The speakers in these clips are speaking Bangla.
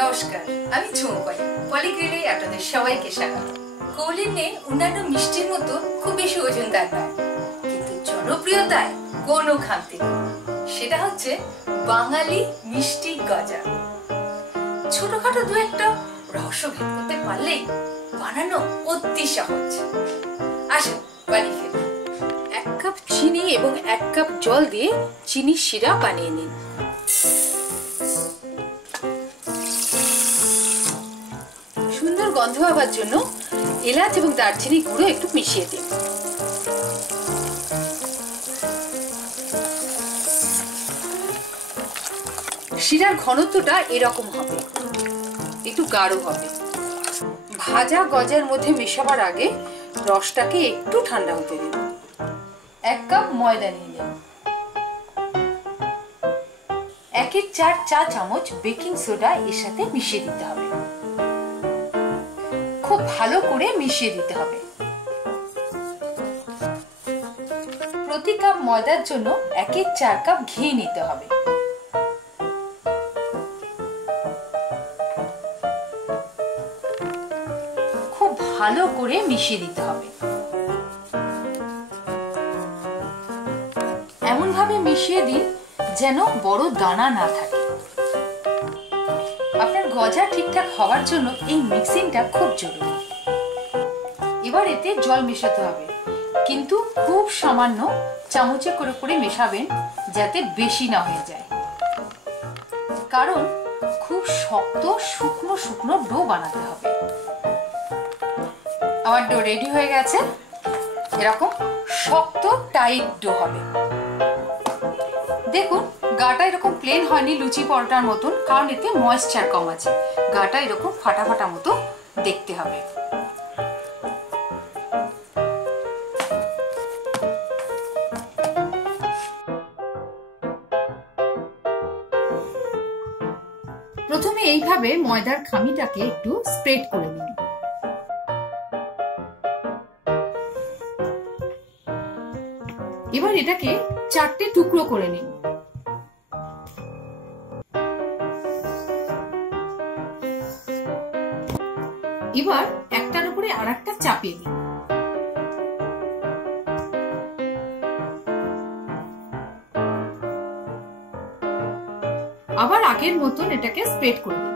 নমস্কার, আমি ঝুমকলি পলিগ্রিডে আপনাদের সবাইকে স্বাগত। কৌলিন্যে অন্যান্য মিষ্টির মতো খুব বেশি ওজনদার নয়, কিন্তু জনপ্রিয়তায় কোনো খামতি নেই। সেটা হচ্ছে বাঙালি মিষ্টি গজা। ছোটখাটো দু একটা রহস্য ভেদ করতে পারলেই বানানো অতি সহজ। আসুন বানিয়ে ফেলি। 1 কাপ চিনি এবং 1 কাপ জল দিয়ে চিনির শিরা বানিয়ে নিন। সুন্দর গন্ধ হওয়ার জন্য এলাচ এবং দারচিনি গুঁড়ো একটু মিশিয়ে দিন। শিরার ঘনত্বটা এরকম হবে, একটু গাঢ় হবে। ভাজা গজার মধ্যে মেশাবার আগে রসটাকে একটু ঠান্ডা হতে দিন। 1 কাপ ময়দা নিয়ে নিন। 1/4 চা চামচ বেকিং সোডা এর সাথে মিশিয়ে দিতে হবে। খুব ভালো করে মিশিয়ে দিতে হবে। প্রতি কাপ ময়দার জন্য 1/4 কাপ ঘি নিতে হবে। খুব ভালো করে মিশিয়ে দিতে হবে। এমন ভাবে মিশিয়ে দিন যেন বড় দানা না থাকে। আপনার গজা ঠিকঠাক হওয়ার জন্য এই মিক্সিংটা খুব জরুরি। এবার এতে জল মেশাতে হবে, কিন্তু খুব সামান্য, চামচে করে করে মেশাবেন যাতে বেশি না হয়ে যায়। কারণ খুব শক্ত শুকনো শুকনো ডো বানাতে হবে। আমার ডো রেডি হয়ে গেছে। এরকম শক্ত টাইট ডো হবে। দেখুন গাটা এরকম প্লেন হয়নি লুচি পরোটার মতন, কারণ এতে ময়েশ্চার কম আছে। গাটা এরকম ফাটা ফাটা মতো দেখতে হবে। প্রথমে এইভাবে ময়দার খামিটাকে একটু স্প্রেড করে নিন। এবার এটাকে 4টে টুকরো করে নিন। এবার একটার উপরে আরেকটা চাপিয়ে দিন। আবার আগের মতন এটাকে স্প্রেড করে দিন।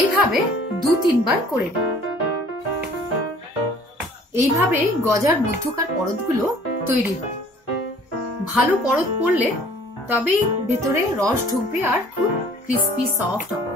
এইভাবে 2-3 বার করে নিন। এইভাবে গজার মধ্যকার পরতগুলো তৈরি হয়। ভালো পরত পড়লে তবেই ভেতরে রস ঢুকবে আর খুব ক্রিস্পি সফট হবে।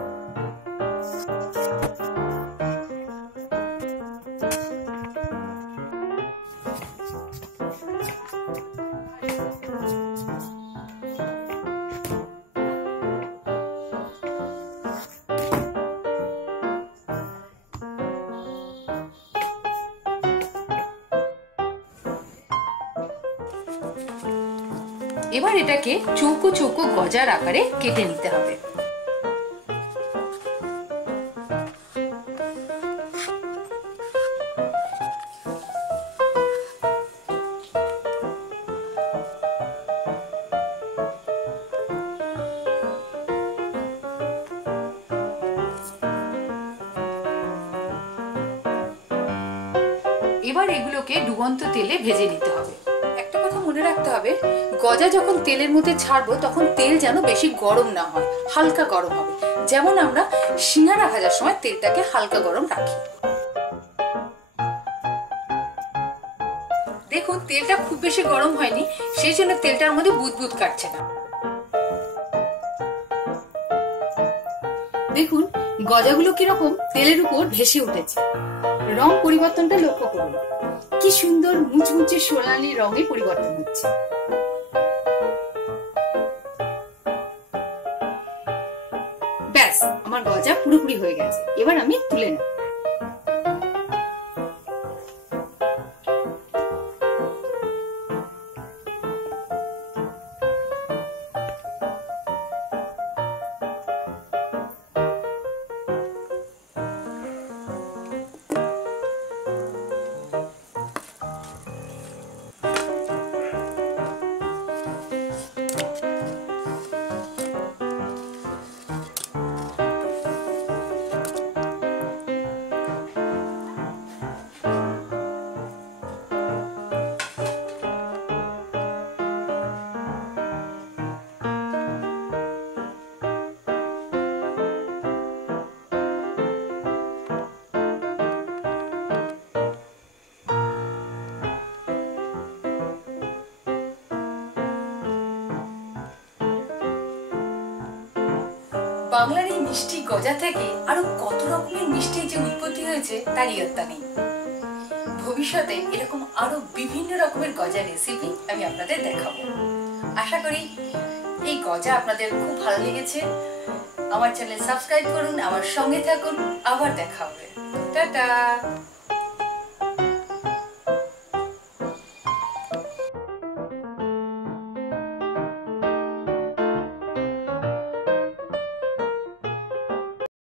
এবার এটাকে চৌকো চৌকো গজার আকারে কেটে নিতে হবে। এবার এগুলোকে ডুবন্ত তেলে ভেজে নিতে হবে। একটা কথা মনে রাখতে হবে, গজা যখন তেলের মধ্যে ছাড়বো তখন তেল যেন বেশি গরম না হয়, হালকা গরম হবে। যেমন আমরা সিঙ্গারা ভাজার সময় তেলটাকে হালকা গরম রাখি। দেখুন তেলটা খুব বেশি গরম হয়নি, সেই জন্য তেলটার মধ্যে বুদবুদ কাটছে না। দেখুন গজাগুলো কিরকম তেলের উপর ভেসে উঠেছে। রং পরিবর্তনটা লক্ষ্য করুন, কি সুন্দর মুচমুচে সোনালী রঙে পরিবর্তন হচ্ছে। ব্যাস, আমার গজা পুরোপুরি হয়ে গেছে। এবার আমি তুলে নেব। বাংলার এই মিষ্টি গজা থেকে আরো কত রকমের মিষ্টি যে উৎপত্তি হয়েছে তার ইয়ত্তা নেই। ভবিষ্যতে এরকম আরো বিভিন্ন রকমের গজা রেসিপি আমি আপনাদের দেখাবো। আশা করি এই গজা আপনাদের খুব ভালো লেগেছে। আমার চ্যানেল সাবস্ক্রাইব করুন, আমার সঙ্গে থাকুন, আবার দেখা হবে। টাটা।